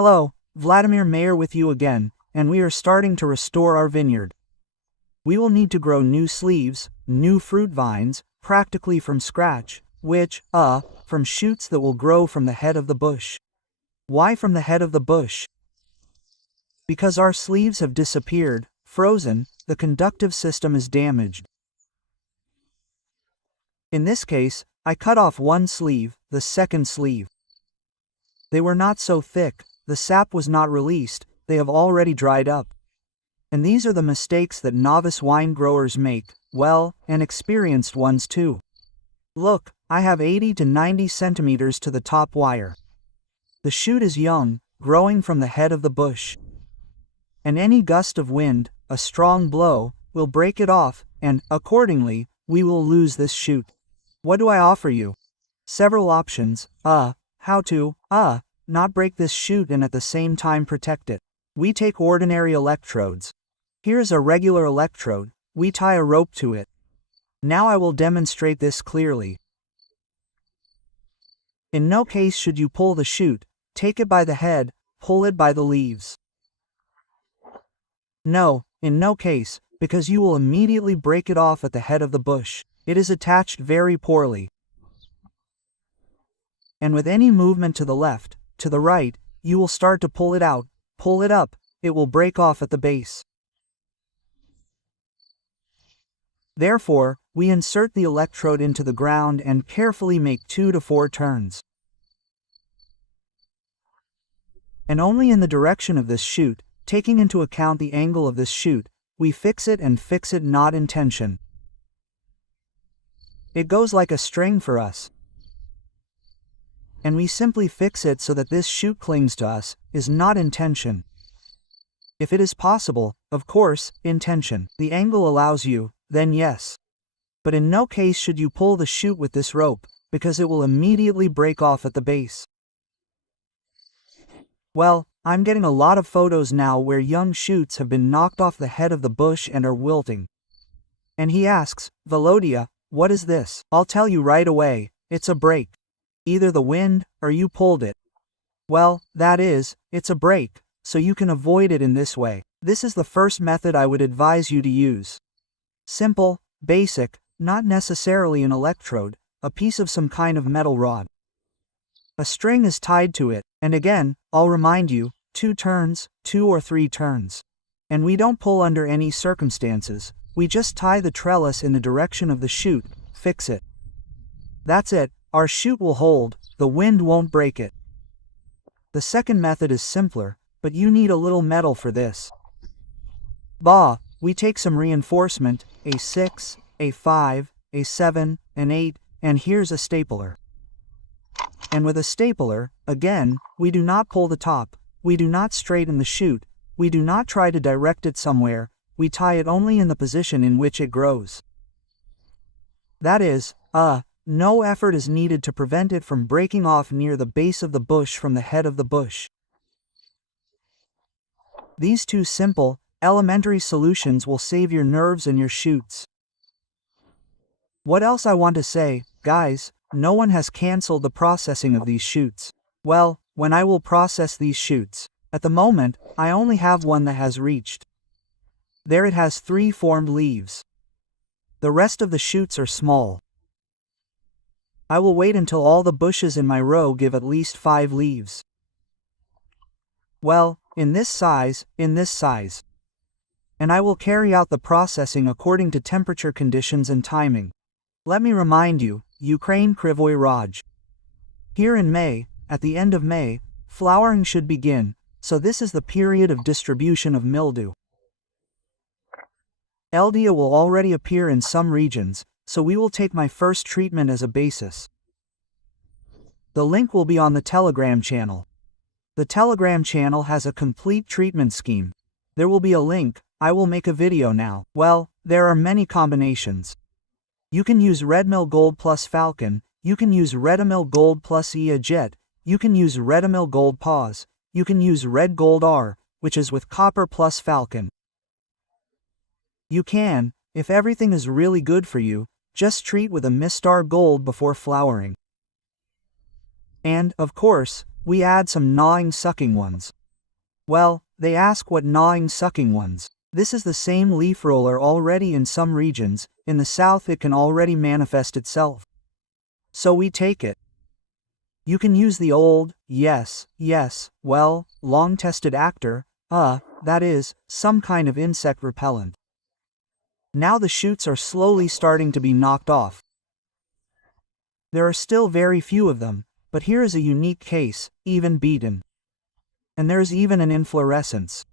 Hello, Vladimir Mayer with you again, and we are starting to restore our vineyard. We will need to grow new sleeves, new fruit vines, practically from scratch, from shoots that will grow from the head of the bush. Why from the head of the bush? Because our sleeves have disappeared, frozen, the conductive system is damaged. In this case, I cut off one sleeve, the second sleeve. They were not so thick, the sap was not released, they have already dried up. And these are the mistakes that novice wine growers make, and experienced ones too. Look, I have 80 to 90 centimeters to the top wire. The shoot is young, growing from the head of the bush. And any gust of wind, a strong blow, will break it off, and, accordingly, we will lose this shoot. What do I offer you? Several options, how to, not break this shoot and at the same time protect it. We take ordinary electrodes. Here's a regular electrode, we tie a rope to it. Now I will demonstrate this clearly. In no case should you pull the shoot, take it by the head, pull it by the leaves. No, in no case, because you will immediately break it off at the head of the bush. It is attached very poorly. And with any movement to the left, to the right, you will start to pull it out, pull it up, it will break off at the base. Therefore, we insert the electrode into the ground and carefully make 2 to 4 turns. And only in the direction of this shoot, taking into account the angle of this shoot, we fix it and fix it not in tension. It goes like a string for us. And we simply fix it so that this shoot clings to us, is not in tension. If it is possible, of course, in tension, the angle allows you, then yes. But in no case should you pull the shoot with this rope, because it will immediately break off at the base. Well, I'm getting a lot of photos now where young shoots have been knocked off the head of the bush and are wilting. And he asks, Volodya, what is this? I'll tell you right away, it's a break. Either the wind, or you pulled it. Well, that is, it's a break, so you can avoid it in this way. This is the first method I would advise you to use. Simple, basic, not necessarily an electrode, a piece of some kind of metal rod. A string is tied to it, and again, I'll remind you, 2 turns, 2 or 3 turns. And we don't pull under any circumstances, we just tie the trellis in the direction of the shoot, fix it. That's it, our shoot will hold, the wind won't break it. The second method is simpler, but you need a little metal for this. We take some reinforcement, a 6, a 5, a 7, an 8, and here's a stapler. And with a stapler, again, we do not pull the top, we do not straighten the shoot, we do not try to direct it somewhere, we tie it only in the position in which it grows. That is, no effort is needed to prevent it from breaking off near the base of the bush from the head of the bush. These 2 simple, elementary solutions will save your nerves and your shoots. What else I want to say, guys, no one has cancelled the processing of these shoots. Well, when I will process these shoots, at the moment, I only have one that has reached. There it has 3 formed leaves. The rest of the shoots are small. I will wait until all the bushes in my row give at least 5 leaves. Well, in this size. And I will carry out the processing according to temperature conditions and timing. Let me remind you, Ukraine Krivoy Rog. Here in May, at the end of May, flowering should begin, so this is the period of distribution of mildew. Eldia will already appear in some regions, so we will take my first treatment as a basis. The link will be on the Telegram channel. The Telegram channel has a complete treatment scheme. There will be a link, I will make a video now. Well, there are many combinations. You can use Redmill Gold plus Falcon, you can use Redmill Gold plus EA Jet, you can use Redmill Gold Pause, you can use Red Gold R, which is with Copper plus Falcon. You can, if everything is really good for you, just treat with a Mistar Gold before flowering. And, of course, we add some gnawing sucking ones. Well, they ask what gnawing sucking ones. This is the same leaf roller already in some regions, in the south it can already manifest itself. So we take it. You can use the old, yes, well, long-tested actor, that is, some kind of insect repellent. Now the shoots are slowly starting to be knocked off. There are still very few of them, but here is a unique case, even beaten. And there's even an inflorescence.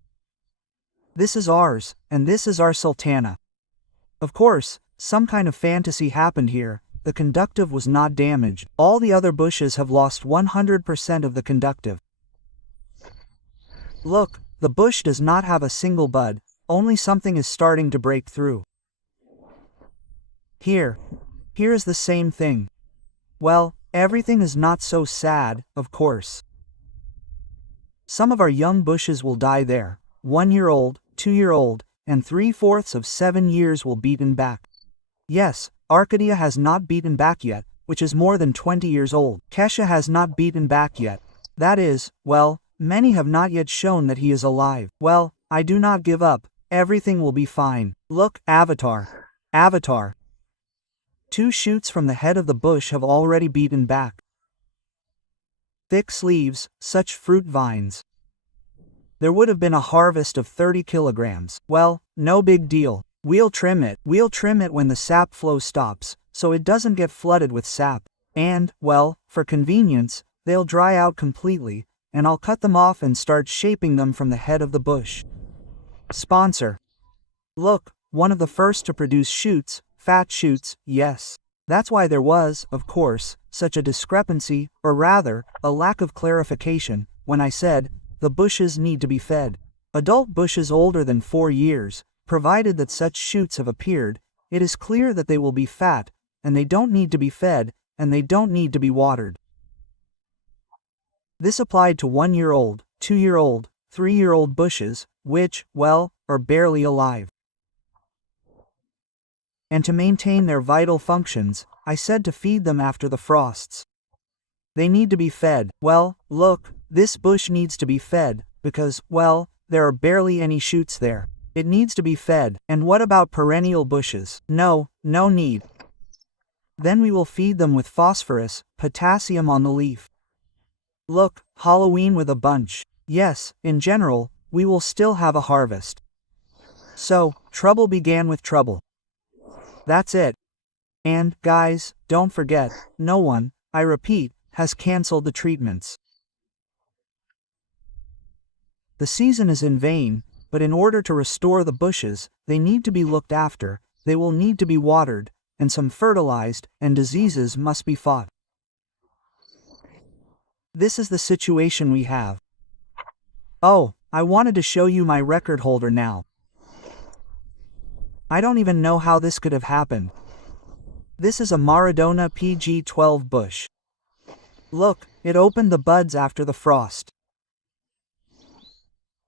This is ours, and this is our sultana. Of course, some kind of fantasy happened here. The conductive was not damaged. All the other bushes have lost 100% of the conductive. Look, the bush does not have a single bud, only something is starting to break through. Here is the same thing. Well, everything is not so sad, of course. Some of our young bushes will die there. 1 year old, 2 year old, and 3/4 of 7 years will beaten back. Yes, Arcadia has not beaten back yet, which is more than 20 years old. Kesha has not beaten back yet. That is, well, many have not yet shown that he is alive. Well, I do not give up. Everything will be fine. Look, Avatar. 2 shoots from the head of the bush have already beaten back. Thick sleeves, such fruit vines. There would have been a harvest of 30 kilograms. Well, no big deal. We'll trim it when the sap flow stops, so it doesn't get flooded with sap. And, well, for convenience, they'll dry out completely, and I'll cut them off and start shaping them from the head of the bush. Sponsor. Look, one of the first to produce shoots, fat shoots, yes. That's why there was, of course, such a discrepancy, or rather, a lack of clarification, when I said, the bushes need to be fed. Adult bushes older than 4 years, provided that such shoots have appeared, it is clear that they will be fat, and they don't need to be fed, and they don't need to be watered. This applied to 1 year old, 2 year old, 3 year old bushes, which, well, are barely alive. And to maintain their vital functions, I said to feed them after the frosts. They need to be fed. Well, look, this bush needs to be fed, because, well, there are barely any shoots there. It needs to be fed. And what about perennial bushes? No need. Then we will feed them with phosphorus, potassium on the leaf. Look, Halloween with a bunch. Yes, in general, we will still have a harvest. So, trouble began with trouble. That's it. And, guys, don't forget, no one, I repeat, has cancelled the treatments. The season is in vain, but in order to restore the bushes, they need to be looked after, they will need to be watered, and some fertilized, and diseases must be fought. This is the situation we have. Oh, I wanted to show you my record holder now. I don't even know how this could have happened. This is a Maradona PG12 bush. Look, it opened the buds after the frost.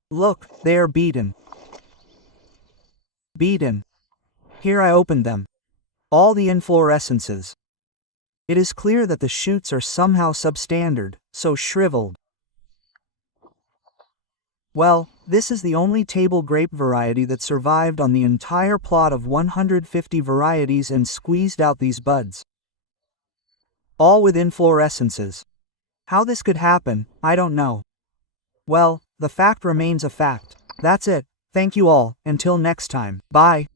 Look, they are beaten. Here I opened them. All the inflorescences. It is clear that the shoots are somehow substandard, so shriveled. Well, this is the only table grape variety that survived on the entire plot of 150 varieties and squeezed out these buds. All with inflorescences. How this could happen, I don't know. Well, the fact remains a fact. That's it. Thank you all. Until next time. Bye.